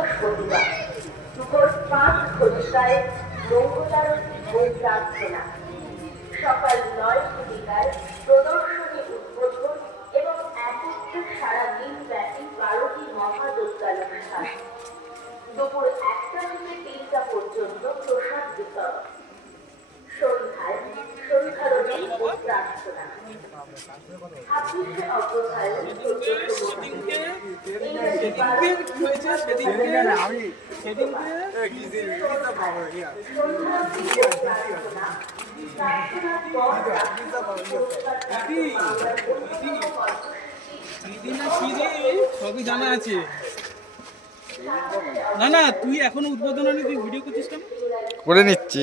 বৃহস্পতিবার দুপুর 5 ঘটিকায় মঙ্গলারতি ও প্রার্থনা, সকাল 9 ঘটিকায় প্রদর্শনী উদ্বোধন এবং একত্রে সারা দিন ব্যাপী 12টি মহাযজ্ঞানুষ্ঠান, দুপুর 1টা থেকে 3টা পর্যন্ত প্রসাদ বিতরণ, সন্ধ্যায় সন্ধ্যারতি ও প্রার্থনা। 26শে অগ্রহায়ণ 1482 ইংরেজি 12 সবই জানা আছে। না না, তুই এখনো উদ্বোধন হয়নি, তুই ভিডিও করছিস কেন? করে নিচ্ছি।